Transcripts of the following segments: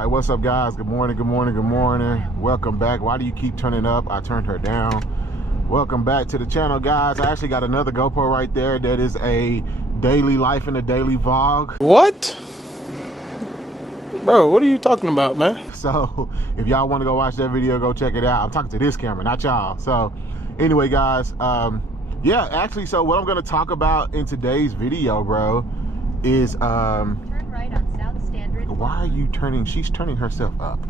All right, what's up, guys? Good morning, good morning, good morning. Welcome back. Why do you keep turning up? I turned her down. Welcome back to the channel, guys. I actually got another GoPro right there that is a daily life in a daily vlog. What? Bro, what are you talking about, man? So if y'all want to go watch that video, go check it out. I'm talking to this camera, not y'all. So anyway, guys, yeah, actually, so what I'm going to talk about in today's video, bro, is Turn right on South Standard. why are you turning? She's turning herself up.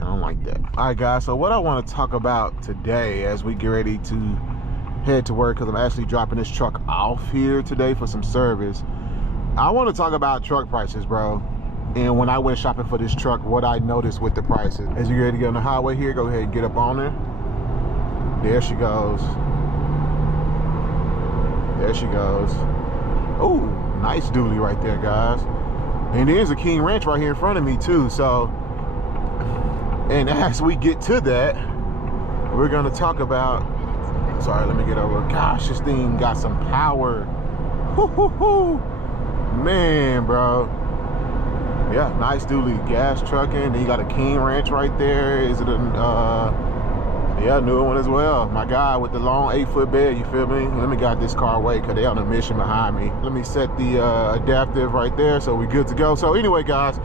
I don't like that. All right, guys, so what I want to talk about today as we get ready to head to work, because I'm actually dropping this truck off here today for some service, I want to talk about truck prices, bro. And when I went shopping for this truck, what I noticed with the prices. As you get ready to get on the highway here, go ahead and get up on her. There she goes. There she goes. Oh, nice dually right there, guys. And there's a King Ranch right here in front of me too. So, and as we get to that, we're gonna talk about, sorry, let me get over. Gosh, this thing got some power. Woo-hoo-hoo. Man, bro. Yeah, nice dually, gas trucking. Then you got a King Ranch right there. Is it a, yeah, new one as well. My guy with the long 8-foot bed, you feel me? Let me get this car away because they on a mission behind me. Let me set the adaptive right there so we're good to go. So anyway, guys,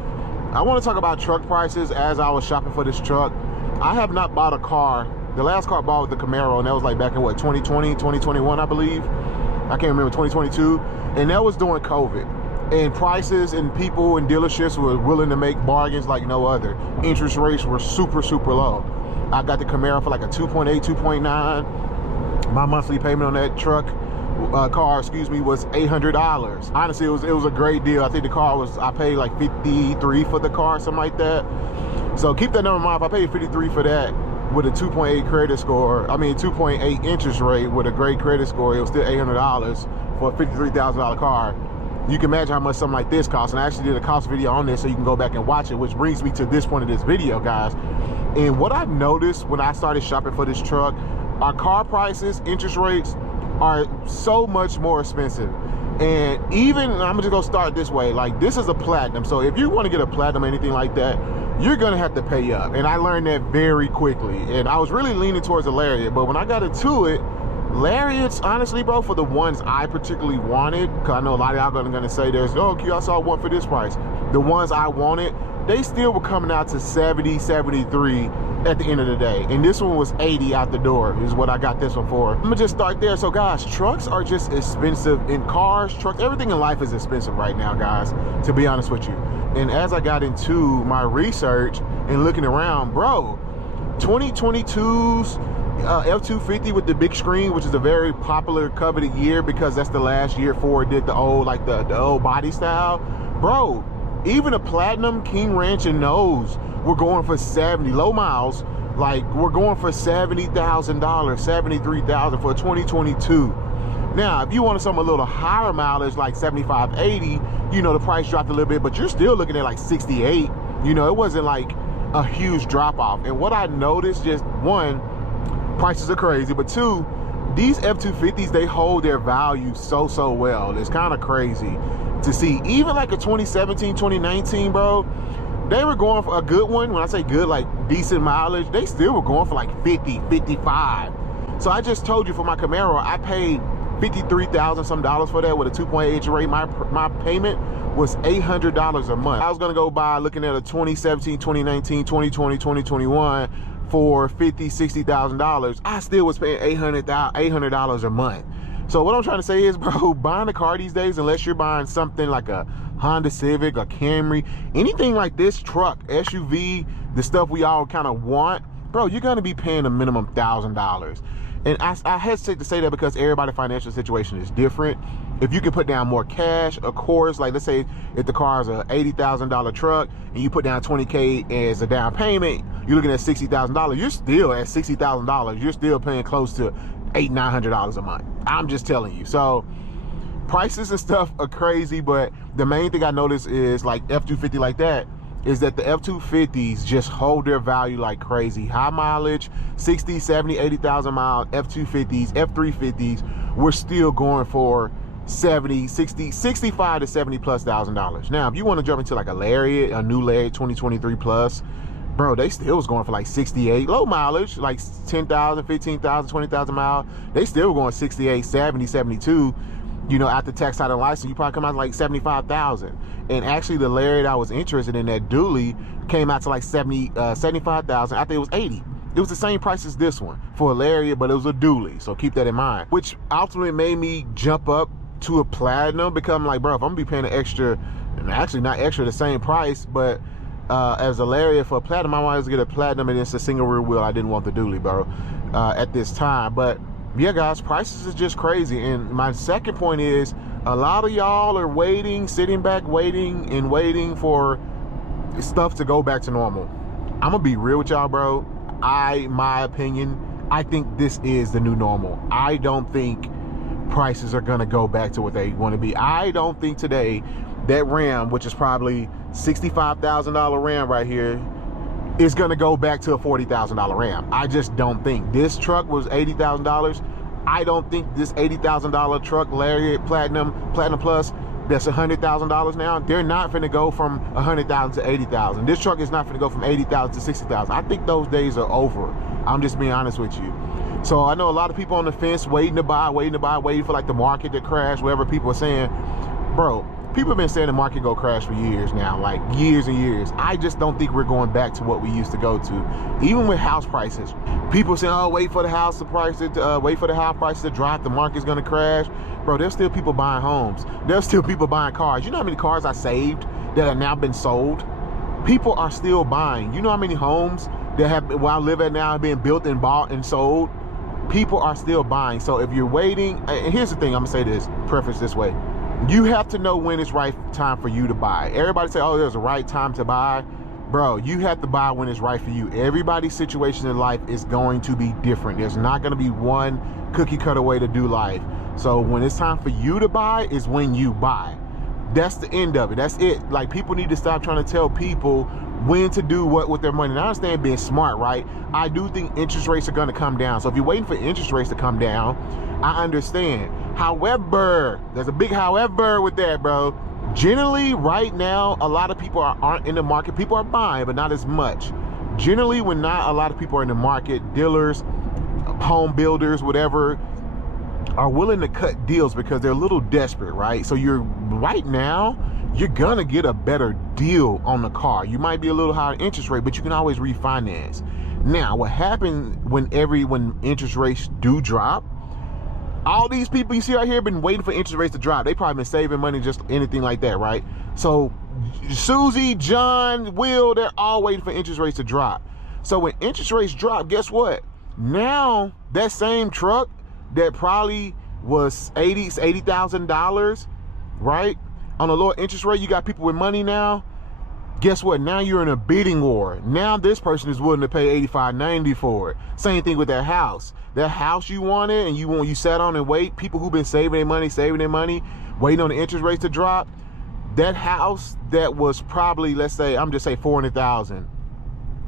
I want to talk about truck prices as I was shopping for this truck. I have not bought a car. The last car I bought was the Camaro, and that was like back in what, 2020, 2021, I believe. I can't remember, 2022. And that was during COVID. And prices and people and dealerships were willing to make bargains like no other. Interest rates were super, super low. I got the Camaro for like a 2.8, 2.9. My monthly payment on that truck, car, excuse me, was $800. Honestly, it was a great deal. I think the car was, I paid like 53 for the car, something like that. So keep that number in mind. If I paid 53 for that with a 2.8 credit score, I mean 2.8 interest rate with a great credit score, it was still $800 for a $53,000 car. You can imagine how much something like this costs. And I actually did a cost video on this so you can go back and watch it, which brings me to this point of this video, guys. And what I've noticed when I started shopping for this truck, our car prices, interest rates are so much more expensive. And even, I'm just gonna start this way, like this is a platinum. So if you wanna get a platinum or anything like that, you're gonna have to pay up. And I learned that very quickly. And I was really leaning towards a Lariat, but when I got into it, Lariats, honestly, bro, for the ones I particularly wanted, because I know a lot of y'all gonna say there's, oh, Q, I saw one for this price. The ones I wanted, they still were coming out to 70, 73 at the end of the day. And this one was 80 out the door is what I got this one for. I'm gonna just start there. So guys, trucks are just expensive. In cars, trucks, everything in life is expensive right now, guys, to be honest with you. And as I got into my research and looking around, bro, 2022's F-250 with the big screen, which is a very popular coveted year because that's the last year Ford did the old, like the old body style. Bro, even a platinum King Ranch and nose, we're going for 70 low miles. Like we're going for $70,000, $73,000 for 2022. Now, if you wanted something a little higher mileage, like 75, 80, you know, the price dropped a little bit, but you're still looking at like 68. You know, it wasn't like a huge drop off. And what I noticed, just one, prices are crazy, but two, these F-250s, they hold their value so well. It's kind of crazy to see. Even like a 2017, 2019, bro, they were going for a good one. When I say good, like decent mileage, they still were going for like 50, 55. So I just told you for my Camaro, I paid $53,000 some dollars for that with a 2.8 interest rate. My payment was $800 a month. I was gonna go by looking at a 2017, 2019, 2020, 2021 for $50,000, $60,000. I still was paying $800 a month. So what I'm trying to say is, bro, buying a car these days, unless you're buying something like a Honda Civic, a Camry, anything like this, truck, SUV, the stuff we all kind of want, bro, you're gonna be paying a minimum $1,000. And I hesitate to say that because everybody's financial situation is different. If you can put down more cash, of course, like let's say if the car is a $80,000 truck and you put down $20K as a down payment, you're looking at $60,000. You're still at $60,000. You're still paying close to $800, $900 a month. I'm just telling you. So prices and stuff are crazy, but the main thing I noticed is like F-250 like that, is that the F-250s just hold their value like crazy. High mileage, 60, 70, 80,000 mile F-250s, F-350s, we're still going for 70, 60, 65 to 70 plus $1,000. Now, if you want to jump into like a Lariat, a new Lariat 2023 plus, bro, they still was going for like 68, low mileage, like 10,000, 15,000, 20,000 miles. They still going 68, 70, 72. You know, after tax title license, you probably come out to like 75,000. And actually, the Lariat I was interested in, that dually, came out to like 75,000. I think it was 80. It was the same price as this one for a Lariat, but it was a dually. So keep that in mind. Which ultimately made me jump up to a Platinum, because I'm like, bro, if I'm gonna be paying an extra, and actually not extra, the same price, but as a Lariat for a Platinum, I wanted to get a Platinum, and it's a single rear wheel. I didn't want the dually, bro, at this time. But yeah, guys, prices is just crazy. And my second point is, a lot of y'all are waiting, sitting back, waiting for stuff to go back to normal. I'm gonna be real with y'all, bro. My opinion, I think this is the new normal. I don't think prices are gonna go back to what they want to be. I don't think today that Ram, which is probably $65,000 Ram right here, is gonna go back to a $40,000 Ram. I just don't think. This truck was $80,000. I don't think this $80,000 truck, Lariat Platinum Plus, that's $100,000 now, they're not finna go from 100,000 to 80,000. This truck is not finna go from 80,000 to 60,000. I think those days are over. I'm just being honest with you. So I know a lot of people on the fence waiting to buy, waiting for like the market to crash, whatever people are saying. Bro, people have been saying the market go crash for years now, like years and years. I just don't think we're going back to what we used to go to. Even with house prices, people saying, oh, wait for the house prices to drop, the market's gonna crash. Bro, there's still people buying homes. There's still people buying cars. You know how many cars I saved that have now been sold? People are still buying. You know how many homes that have, where I live at now, have been built and bought and sold? People are still buying. So if you're waiting, and here's the thing, I'm gonna say this, preface this way. You have to know when it's right time for you to buy. Everybody say, oh, there's a right time to buy. Bro, you have to buy when it's right for you. Everybody's situation in life is going to be different. There's not going to be one cookie cutter way to do life. So when it's time for you to buy is when you buy. That's the end of it. That's it. Like, people need to stop trying to tell people when to do what with their money. And I understand being smart, right? I do think interest rates are going to come down. So if you're waiting for interest rates to come down, I understand. However, there's a big however with that, bro. Generally, right now, a lot of people aren't in the market. People are buying, but not as much. Generally, when not a lot of people are in the market, dealers, home builders, whatever, are willing to cut deals because they're a little desperate, right? So right now, you're gonna get a better deal on the car. You might be a little higher interest rate, but you can always refinance. Now, what happens when interest rates do drop? All these people you see out here have been waiting for interest rates to drop. They probably been saving money, just anything like that, right? So Susie, John, Will, they're all waiting for interest rates to drop. So when interest rates drop, guess what? Now that same truck that probably was $80,000, right? On a lower interest rate, you got people with money now. Guess what? Now you're in a bidding war. Now this person is willing to pay $85,000, $90,000 for it. Same thing with that house. That house you wanted and you sat on and wait. People who've been saving their money, waiting on the interest rates to drop. That house that was probably, let's say, I'm just say $400,000.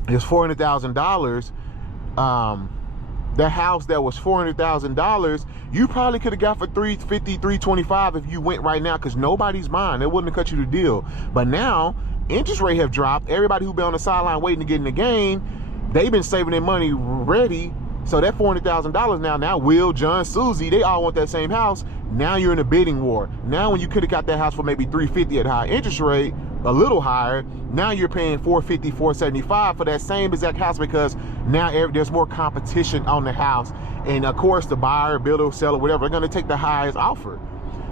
It's $400,000. That house that was $400,000, you probably could have got for $350,000, $325,000 if you went right now, because nobody's buying. It wouldn't have cut you the deal. But now interest rate have dropped. Everybody who been on the sideline waiting to get in the game, they've been saving their money ready. So that $400,000 now Will, John, Susie, they all want that same house. Now you're in a bidding war. Now when you could have got that house for maybe $350,000 at a high interest rate, a little higher, now you're paying $450,000, $475,000 for that same exact house, because now there's more competition on the house. And of course the buyer, builder, seller, whatever, they're gonna take the highest offer.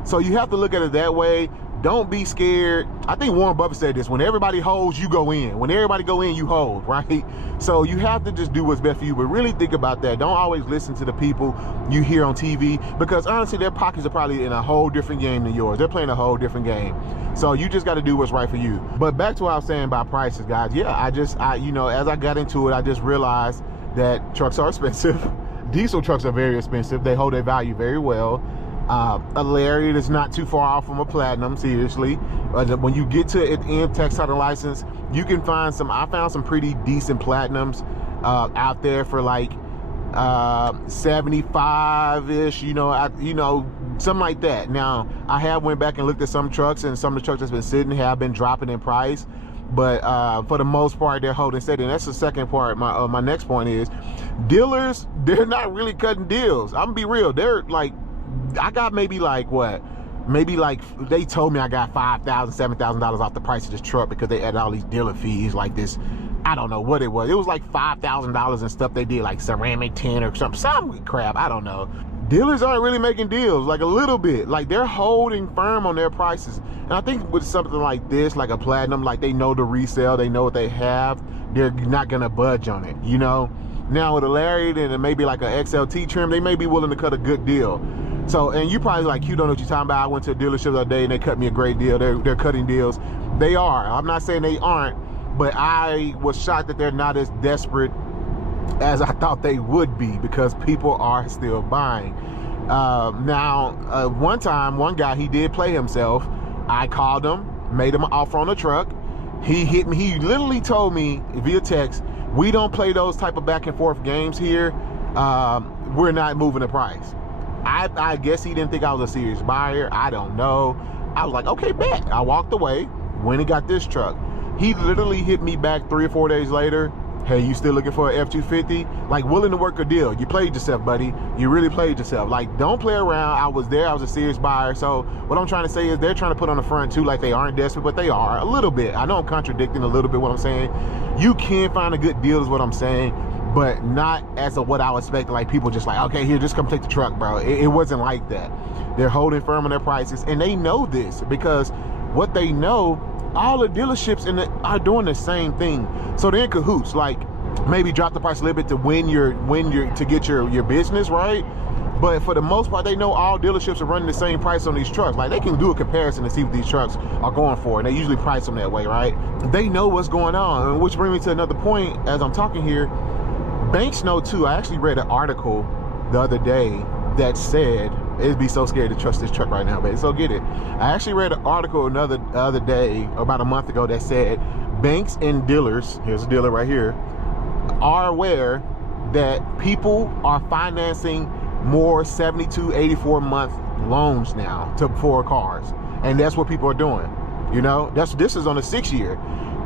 So you have to look at it that way. Don't be scared. I think Warren Buffett said this: when everybody holds, you go in. When everybody go in, you hold, right? So you have to just do what's best for you, but really think about that. Don't always listen to the people you hear on TV, because honestly, their pockets are probably in a whole different game than yours. They're playing a whole different game. So you just got to do what's right for you. But back to what I was saying about prices, guys. Yeah, I you know, as I got into it, I just realized that trucks are expensive. Diesel trucks are very expensive. They hold their value very well. A Lariat is not too far off from a Platinum, seriously. When you get to an end tax title license, you can find I found some pretty decent Platinums out there for like 75-ish, you know, something like that. Now, I have went back and looked at some trucks, and some of the trucks that's been sitting have been dropping in price, but for the most part, they're holding steady. And that's the second part. My next point is, dealers, they're not really cutting deals. I'm gonna be real. They're like, I got maybe like what? Maybe like, they told me I got $5,000, $7,000 off the price of this truck because they added all these dealer fees, like this, I don't know what it was. It was like $5,000 and stuff they did, like ceramic tin or some crap, I don't know. Dealers aren't really making deals, like a little bit. Like, they're holding firm on their prices. And I think with something like this, like a platinum, like they know the resale, they know what they have, they're not gonna budge on it, you know? Now with a Lariat and maybe like a XLT trim, they may be willing to cut a good deal. So, and you probably like, you don't know what you're talking about. I went to a dealership the other day and they cut me a great deal. They're cutting deals. They are. I'm not saying they aren't, but I was shocked that they're not as desperate as I thought they would be, because people are still buying. One time, one guy, he did play himself. I called him, made him an offer on the truck. He hit me. He literally told me via text, "We don't play those type of back and forth games here. We're not moving the price." I guess he didn't think I was a serious buyer. I don't know. I was like, okay, bet. I walked away when he got this truck. He literally hit me back 3 or 4 days later. Hey, you still looking for an F-250? Like, willing to work a deal. You played yourself, buddy. You really played yourself. Like, don't play around. I was there. I was a serious buyer. So what I'm trying to say is, they're trying to put on the front too, like they aren't desperate, but they are a little bit. I know I'm contradicting a little bit what I'm saying. You can find a good deal is what I'm saying, but not as of what I was expecting. Like, people just like, okay, here, just come take the truck, bro. It wasn't like that. They're holding firm on their prices, and they know this, because what they know, all the dealerships are doing the same thing. So they're in cahoots. Like, maybe drop the price a little bit to to get your business, right? But for the most part, they know all dealerships are running the same price on these trucks. Like, they can do a comparison to see what these trucks are going for, and they usually price them that way, right? They know what's going on, which brings me to another point as I'm talking here. Banks know too. I actually read an article the other day that said, it'd be so scary to trust this truck right now, but so get it. I actually read an article the other day, about a month ago, that said banks and dealers, here's a dealer right here, are aware that people are financing more 72, 84 month loans now for cars, and that's what people are doing. You know, this is on a 6-year.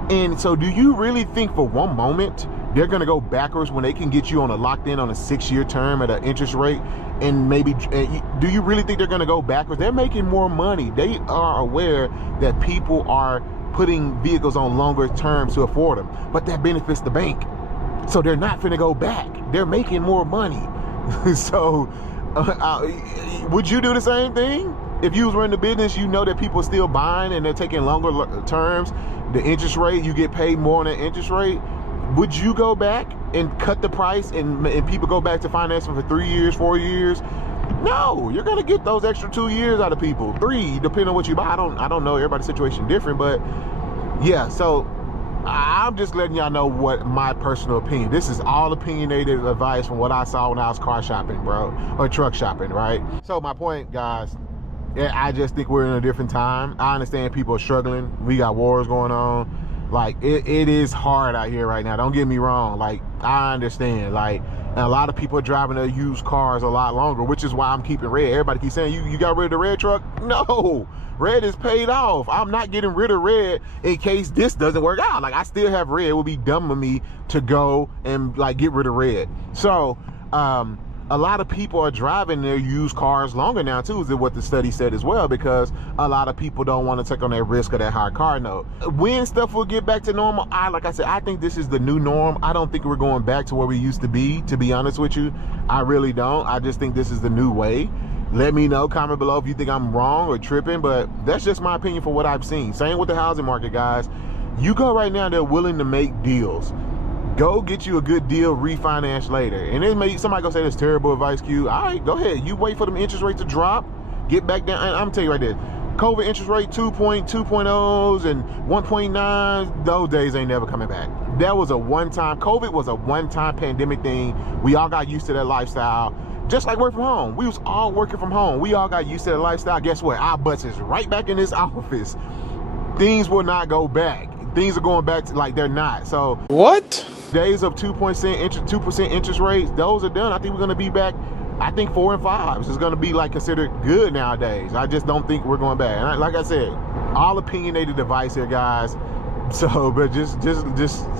And so, do you really think for one moment they're going to go backwards when they can get you locked in on a 6-year term at an interest rate? And maybe, do you really think they're going to go backwards? They're making more money. They are aware that people are putting vehicles on longer terms to afford them, but that benefits the bank. So they're not finna go back. They're making more money. So would you do the same thing? If you was running the business, you know that people are still buying and they're taking longer terms, the interest rate, you get paid more on the interest rate. Would you go back and cut the price and people go back to financing for 3 years, 4 years? No, you're gonna get those extra 2 years out of people, 3, depending on what you buy. I don't know, everybody's situation different, but yeah. So I'm just letting y'all know what my personal opinion. This is all opinionated advice from what I saw when I was car shopping, bro, or truck shopping, right? So my point, guys, I just think we're in a different time. I understand people are struggling. We got wars going on. Like, it is hard out here right now. Don't get me wrong. Like, I understand. Like, and a lot of people are driving their used cars a lot longer, which is why I'm keeping red. Everybody keeps saying, you got rid of the red truck? No, red is paid off. I'm not getting rid of red in case this doesn't work out. Like, I still have red. It would be dumb of me to go and like get rid of red. So, a lot of people are driving their used cars longer now too, is what the study said as well, because a lot of people don't want to take on that risk of that high car note. When stuff will get back to normal, like I said, I think this is the new norm. I don't think we're going back to where we used to be honest with you. I really don't. I just think this is the new way. Let me know, comment below if you think I'm wrong or tripping, but that's just my opinion for what I've seen. Same with the housing market, guys. You go right now, they're willing to make deals. Go get you a good deal, refinance later. And then somebody go say that's terrible advice, Q. All right, go ahead. You wait for them interest rates to drop, get back down. And I'm telling you right there, COVID interest rate 2.0s and 1.9, those days ain't never coming back. That was a one-time, COVID was a one-time pandemic thing. We all got used to that lifestyle. Just like work from home. We was all working from home. We all got used to that lifestyle. Guess what? Our butts is right back in this office. Things will not go back. Things are going back to like they're not. So what? Days of 2% interest rates, those are done. I think we're going to be back. I think 4 and 5s is going to be like considered good nowadays. I just don't think we're going back. And like I said, all opinionated advice here, guys. So, but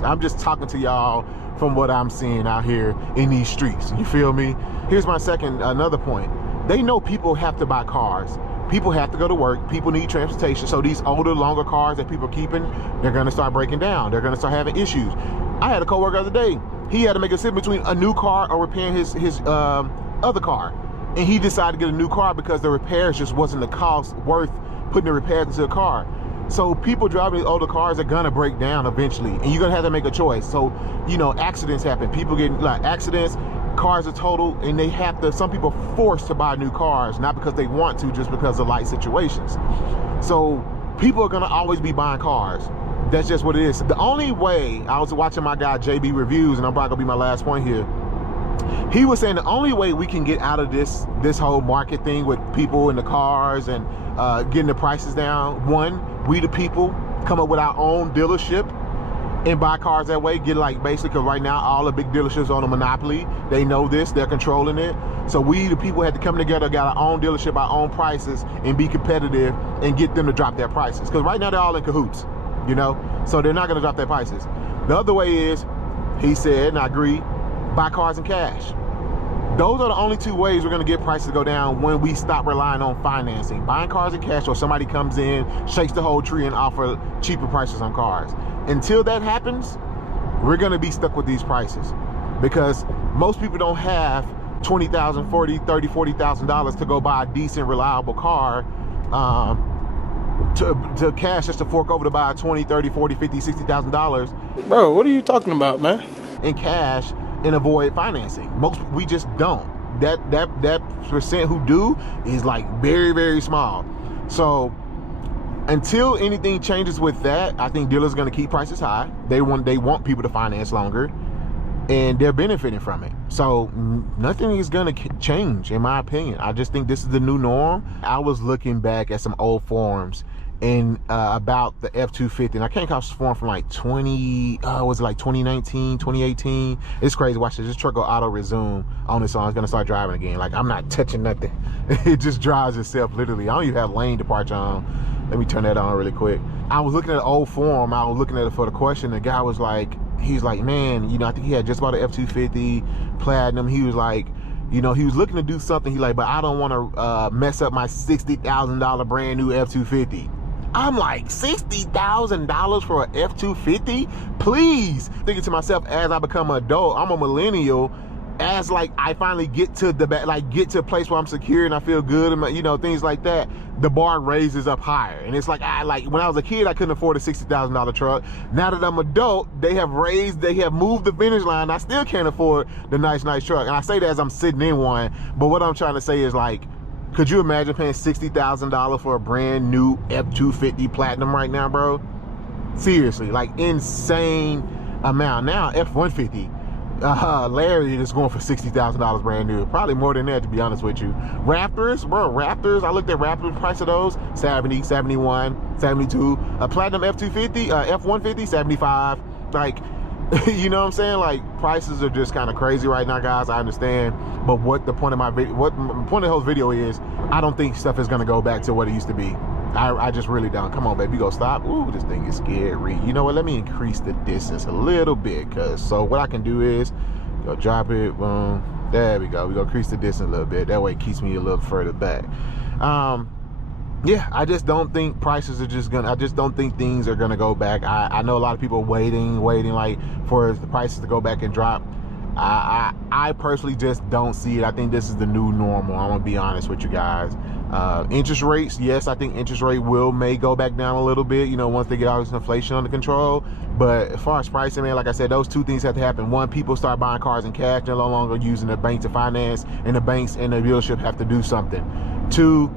I'm just talking to y'all from what I'm seeing out here in these streets. You feel me? Here's my another point. They know people have to buy cars. People have to go to work. People need transportation. So these older, longer cars that people are keeping, they're going to start breaking down. They're going to start having issues. I had a coworker the other day. He had to make a decision between a new car or repairing his other car. And he decided to get a new car because the repairs just wasn't the cost worth putting the repairs into a car. So people driving these older cars are gonna break down eventually, and you're gonna have to make a choice. So, you know, accidents happen. People get like accidents, cars are totaled, and they have to, some people are forced to buy new cars, not because they want to, just because of life situations. So people are gonna always be buying cars. That's just what it is. The only way, I was watching my guy JB Reviews, and I'm probably gonna be my last point here. He was saying the only way we can get out of this whole market thing with people in the cars and getting the prices down, one, we the people come up with our own dealership and buy cars that way. Get like basically, because right now all the big dealerships on a monopoly. They know this, they're controlling it. So we the people had to come together, got our own dealership, our own prices, and be competitive and get them to drop their prices. Because right now they're all in cahoots, you know? So they're not gonna drop their prices. The other way is, he said, and I agree, buy cars in cash. Those are the only two ways we're gonna get prices to go down when we stop relying on financing. Buying cars in cash, or somebody comes in, shakes the whole tree and offer cheaper prices on cars. Until that happens, we're gonna be stuck with these prices because most people don't have $20,000, $40,000, $30,000, $40,000 to go buy a decent, reliable car to cash just to fork over to buy $20,000, $30,000, $40,000, $50,000, $60,000. Bro, what are you talking about, man? In cash and avoid financing. Most, we just don't. That percent who do is like very, very small. So until anything changes with that, I think dealers are going to keep prices high. They want people to finance longer, and they're benefiting from it. So nothing is going to change, in my opinion. I just think this is the new norm. I was looking back at some old forums and about the F-250, and I came across this forum from like 2019, 2018. It's crazy. Watch this truck go auto resume on its own. It's gonna start driving again. Like, I'm not touching nothing. It just drives itself, literally. I don't even have lane departure on. Let me turn that on really quick. I was looking at an old forum. I was looking at it for the question. The guy was like, he's like, man, you know, I think he had just bought an F-250 Platinum. He was like, you know, he was looking to do something. He like, but I don't want to mess up my $60,000 brand new F-250. I'm like, $60,000 for an F-250? Please. Thinking to myself, as I become an adult, I'm a millennial, as like I finally get to get to a place where I'm secure and I feel good, and you know, things like that, the bar raises up higher. And it's like, when I was a kid, I couldn't afford a $60,000 truck. Now that I'm adult, they have moved the finish line. I still can't afford the nice truck. And I say that as I'm sitting in one, but what I'm trying to say is, like, could you imagine paying $60,000 for a brand new F-250 Platinum right now, bro? Seriously, like, insane amount. Now F-150, Larry is going for $60,000 brand new. Probably more than that, to be honest with you. Raptors, bro, Raptors, I looked at Raptors, price of those, 70, 71, 72. A Platinum F-250, F-150, 75. Like, you know what I'm saying? Like, prices are just kind of crazy right now, guys. I understand, but what the point of my video, what the point of the whole video is, I don't think stuff is gonna go back to what it used to be. I just really don't. Come on, baby, go stop. Ooh, this thing is scary. You know what? Let me increase the distance a little bit, so what I can do is go drop it. Boom. There we go. We go increase the distance a little bit. That way, it keeps me a little further back. Yeah, I just don't think prices are I just don't think things are gonna go back. I know a lot of people waiting like for the prices to go back and drop. I personally just don't see it. I think this is the new normal. I'm gonna be honest with you guys. Interest rates, yes, I think interest rate may go back down a little bit, you know, once they get all this inflation under control. But as far as pricing, man, like I said, those two things have to happen. One, people start buying cars in cash. They're no longer using the bank to finance, and the banks and the dealership have to do something. Two,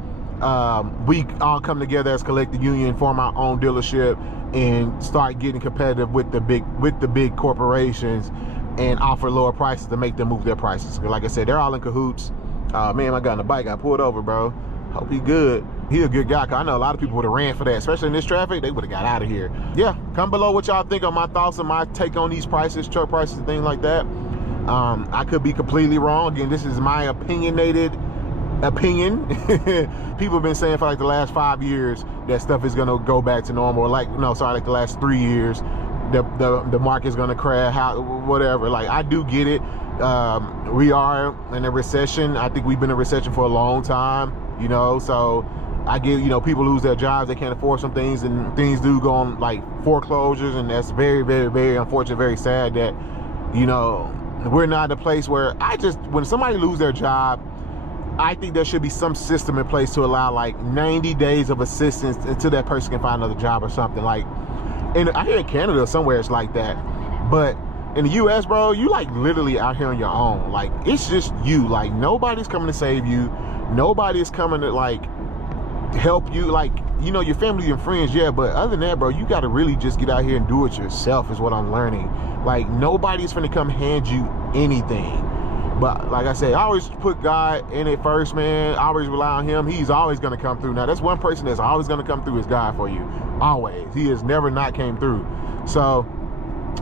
we all come together as collective union, form our own dealership, and start getting competitive with the big corporations and offer lower prices to make them move their prices. Like I said, they're all in cahoots. Man, I got on the bike, I pulled over, bro. Hope he good. he a good guy. 'Cause I know a lot of people would have ran for that, especially in this traffic. They would have got out of here. Yeah, comment below what y'all think on my thoughts and my take on these prices, truck prices and things like that. I could be completely wrong. Again, this is my opinionated opinion. People have been saying for like the last 5 years that stuff is gonna go back to normal. Like, no, sorry, like the last 3 years, the market's gonna crash, whatever. Like, I do get it. We are in a recession. I think we've been in a recession for a long time, you know, so I get, you know, people lose their jobs, they can't afford some things, and things do go on like foreclosures, and that's very, very, very unfortunate, very sad that, you know, we're not in a place where when somebody lose their job, I think there should be some system in place to allow like 90 days of assistance until that person can find another job or something. Like, I hear in Canada somewhere it's like that, but in the US, bro, you like literally out here on your own. Like, it's just you. Like, nobody's coming to save you. Nobody is coming to like help you. Like, you know, your family and friends, yeah, but other than that, bro, you got to really just get out here and do it yourself is what I'm learning. Like, nobody's gonna come hand you anything. But like I said, I always put God in it first, man. I always rely on him. He's always gonna come through. Now, that's one person that's always gonna come through is God for you. Always. He has never not came through. So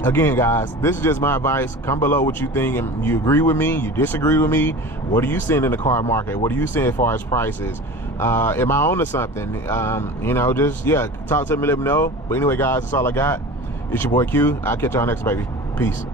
again, guys, this is just my advice. Comment below what you think, and you agree with me, you disagree with me. What are you seeing in the car market? What are you seeing as far as prices? Am I on to something? You know, just, yeah, talk to me, let me know. But anyway, guys, that's all I got. It's your boy Q. I'll catch y'all next, baby. Peace.